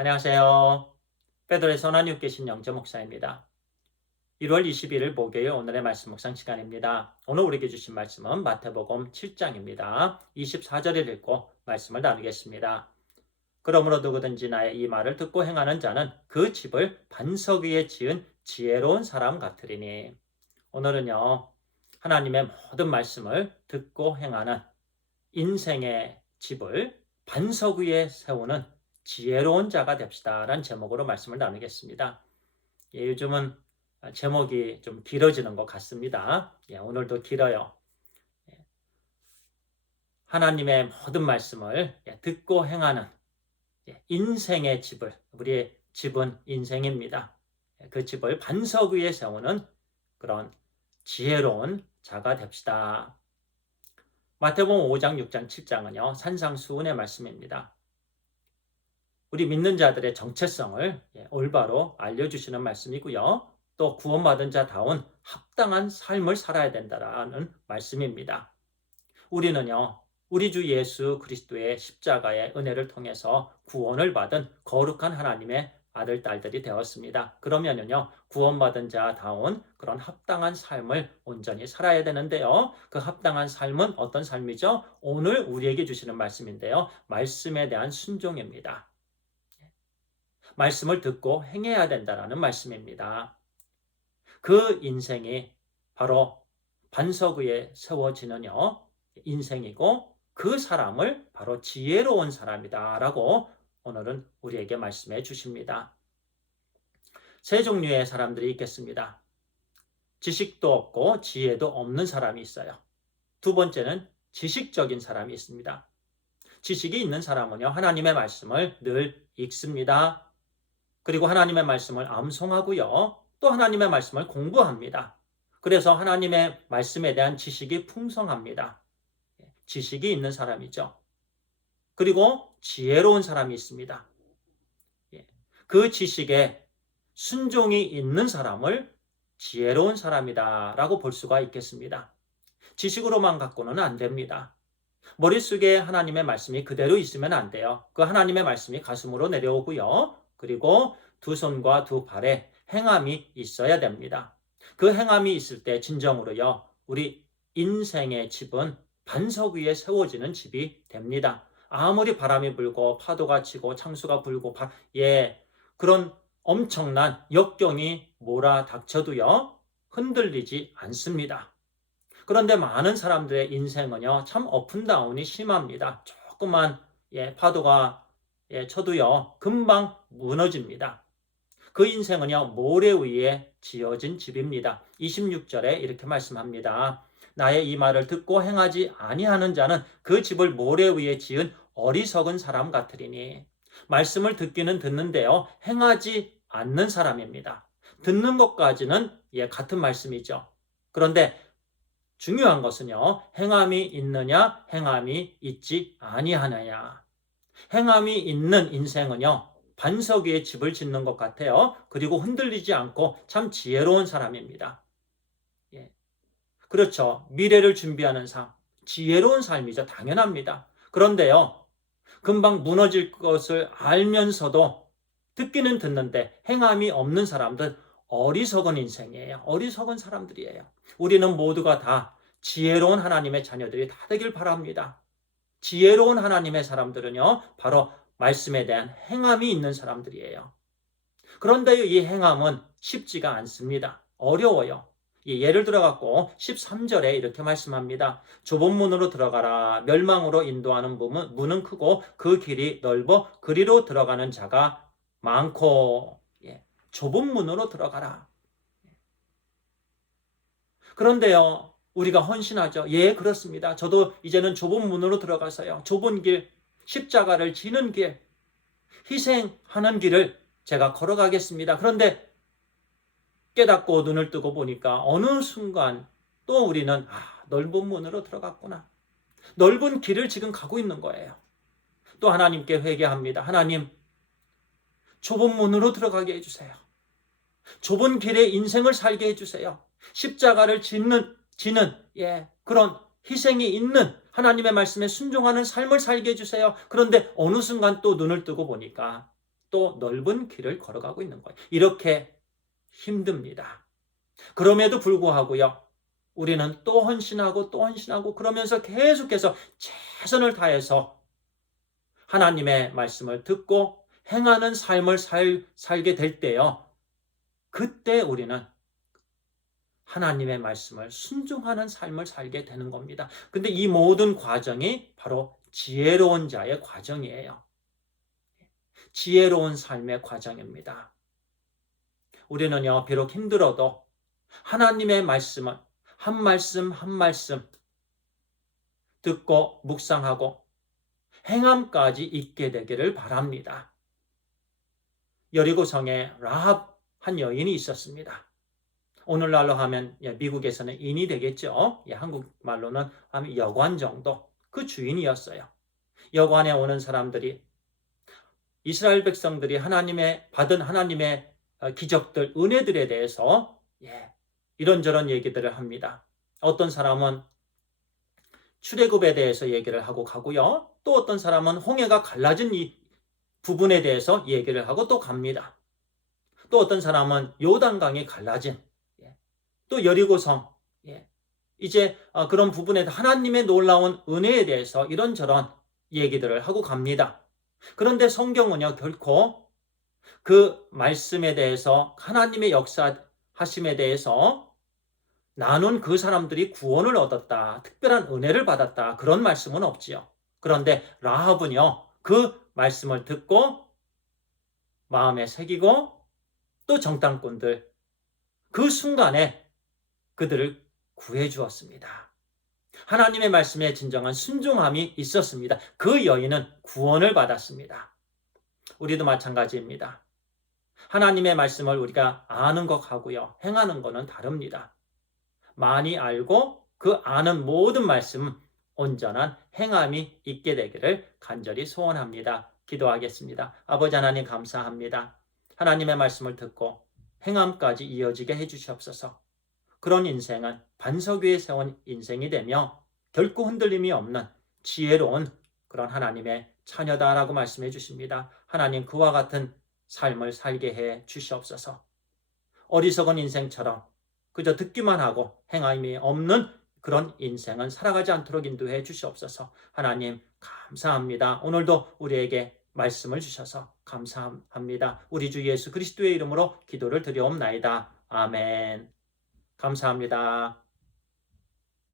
안녕하세요. 베드로의 선한 계신 영재 목사입니다. 1월 21일 목요일 오늘의 말씀 묵상 시간입니다. 오늘 우리에게 주신 말씀은 마태복음 7장입니다. 24절을 읽고 말씀을 나누겠습니다. 그러므로 누구든지 나의 이 말을 듣고 행하는 자는 그 집을 반석 위에 지은 지혜로운 사람 같으리니. 오늘은요, 하나님의 모든 말씀을 듣고 행하는 인생의 집을 반석 위에 세우는 지혜로운 자가 됩시다 라는 제목으로 말씀을 나누겠습니다. 요즘은 제목이 좀 길어지는 것 같습니다. 오늘도 길어요. 하나님의 모든 말씀을 듣고 행하는 인생의 집을, 우리의 집은 인생입니다. 그 집을 반석 위에 세우는 그런 지혜로운 자가 됩시다. 마태복음 5장, 6장, 7장은요, 산상수훈의 말씀입니다. 우리 믿는 자들의 정체성을 올바로 알려주시는 말씀이고요. 또 구원받은 자다운 합당한 삶을 살아야 된다는 말씀입니다. 우리는요, 우리 주 예수 그리스도의 십자가의 은혜를 통해서 구원을 받은 거룩한 하나님의 아들, 딸들이 되었습니다. 그러면은요, 구원받은 자다운 그런 합당한 삶을 온전히 살아야 되는데요. 그 합당한 삶은 어떤 삶이죠? 오늘 우리에게 주시는 말씀인데요. 말씀에 대한 순종입니다. 말씀을 듣고 행해야 된다는 말씀입니다. 그 인생이 바로 반석 위에 세워지는요, 인생이고 그 사람을 바로 지혜로운 사람이다라고 오늘은 우리에게 말씀해 주십니다. 세 종류의 사람들이 있겠습니다. 지식도 없고 지혜도 없는 사람이 있어요. 두 번째는 지식적인 사람이 있습니다. 지식이 있는 사람은요, 하나님의 말씀을 늘 읽습니다. 그리고 하나님의 말씀을 암송하고요. 또 하나님의 말씀을 공부합니다. 그래서 하나님의 말씀에 대한 지식이 풍성합니다. 지식이 있는 사람이죠. 그리고 지혜로운 사람이 있습니다. 그 지식에 순종이 있는 사람을 지혜로운 사람이다라고 볼 수가 있겠습니다. 지식으로만 갖고는 안 됩니다. 머릿속에 하나님의 말씀이 그대로 있으면 안 돼요. 그 하나님의 말씀이 가슴으로 내려오고요. 그리고 두 손과 두 발에 행함이 있어야 됩니다. 그 행함이 있을 때 진정으로요, 우리 인생의 집은 반석 위에 세워지는 집이 됩니다. 아무리 바람이 불고 파도가 치고 창수가 불고 그런 엄청난 역경이 몰아닥쳐도요, 흔들리지 않습니다. 그런데 많은 사람들의 인생은요, 참 업앤다운이 심합니다. 조그만 파도가 쳐도요, 금방 무너집니다. 그 인생은요, 모래 위에 지어진 집입니다. 26절에 이렇게 말씀합니다. 나의 이 말을 듣고 행하지 아니하는 자는 그 집을 모래 위에 지은 어리석은 사람 같으리니. 말씀을 듣기는 듣는데요, 행하지 않는 사람입니다. 듣는 것까지는 같은 말씀이죠. 그런데 중요한 것은요, 행함이 있느냐, 행함이 있지 아니하느냐. 행함이 있는 인생은요, 반석 위에 집을 짓는 것 같아요. 그리고 흔들리지 않고 참 지혜로운 사람입니다. 그렇죠. 미래를 준비하는 삶, 지혜로운 삶이죠. 당연합니다. 그런데요, 금방 무너질 것을 알면서도 듣기는 듣는데 행함이 없는 사람들, 어리석은 인생이에요. 어리석은 사람들이에요. 우리는 모두가 다 지혜로운 하나님의 자녀들이 다 되길 바랍니다. 지혜로운 하나님의 사람들은요, 바로 말씀에 대한 행함이 있는 사람들이에요. 그런데 이 행함은 쉽지가 않습니다. 어려워요. 예를 들어갖고 13절에 이렇게 말씀합니다. 좁은 문으로 들어가라. 멸망으로 인도하는 문은 크고 그 길이 넓어 그리로 들어가는 자가 많고. 좁은 문으로 들어가라. 그런데요, 우리가 헌신하죠. 그렇습니다. 저도 이제는 좁은 문으로 들어가서요, 좁은 길, 십자가를 지는 길, 희생하는 길을 제가 걸어가겠습니다. 그런데 깨닫고 눈을 뜨고 보니까 어느 순간 또 우리는 넓은 문으로 들어갔구나. 넓은 길을 지금 가고 있는 거예요. 또 하나님께 회개합니다. 하나님, 좁은 문으로 들어가게 해주세요. 좁은 길에 인생을 살게 해주세요. 십자가를 지는 그런 희생이 있는 하나님의 말씀에 순종하는 삶을 살게 해주세요. 그런데 어느 순간 또 눈을 뜨고 보니까 또 넓은 길을 걸어가고 있는 거예요. 이렇게 힘듭니다. 그럼에도 불구하고요. 우리는 또 헌신하고 또 헌신하고 그러면서 계속해서 최선을 다해서 하나님의 말씀을 듣고 행하는 삶을 살게 될 때요. 그때 우리는 하나님의 말씀을 순종하는 삶을 살게 되는 겁니다. 근데 이 모든 과정이 바로 지혜로운 자의 과정이에요. 지혜로운 삶의 과정입니다. 우리는요, 비록 힘들어도 하나님의 말씀을 한 말씀 한 말씀 듣고 묵상하고 행함까지 있게 되기를 바랍니다. 여리고성에 라합 한 여인이 있었습니다. 오늘날로 하면 미국에서는 인이 되겠죠. 한국말로는 하면 여관 정도. 그 주인이었어요. 여관에 오는 사람들이 이스라엘 백성들이 받은 하나님의 기적들, 은혜들에 대해서 이런저런 얘기들을 합니다. 어떤 사람은 출애굽에 대해서 얘기를 하고 가고요. 또 어떤 사람은 홍해가 갈라진 이 부분에 대해서 얘기를 하고 또 갑니다. 또 어떤 사람은 요단강이 갈라진 또 여리고성 이제 그런 부분에 하나님의 놀라운 은혜에 대해서 이런저런 얘기들을 하고 갑니다. 그런데 성경은요, 결코 그 말씀에 대해서 하나님의 역사하심에 대해서 나눈 그 사람들이 구원을 얻었다, 특별한 은혜를 받았다, 그런 말씀은 없지요. 그런데 라합은요, 그 말씀을 듣고 마음에 새기고 또 정탐꾼들 그 순간에 그들을 구해 주었습니다. 하나님의 말씀에 진정한 순종함이 있었습니다. 그 여인은 구원을 받았습니다. 우리도 마찬가지입니다. 하나님의 말씀을 우리가 아는 것하고요, 행하는 것은 다릅니다. 많이 알고 그 아는 모든 말씀 온전한 행함이 있게 되기를 간절히 소원합니다. 기도하겠습니다. 아버지 하나님 감사합니다. 하나님의 말씀을 듣고 행함까지 이어지게 해주시옵소서. 그런 인생은 반석 위에 세운 인생이 되며 결코 흔들림이 없는 지혜로운 그런 하나님의 자녀다라고 말씀해 주십니다. 하나님 그와 같은 삶을 살게 해 주시옵소서. 어리석은 인생처럼 그저 듣기만 하고 행함이 없는 그런 인생은 살아가지 않도록 인도해 주시옵소서. 하나님 감사합니다. 오늘도 우리에게 말씀을 주셔서 감사합니다. 우리 주 예수 그리스도의 이름으로 기도를 드려옵나이다. 아멘. 감사합니다.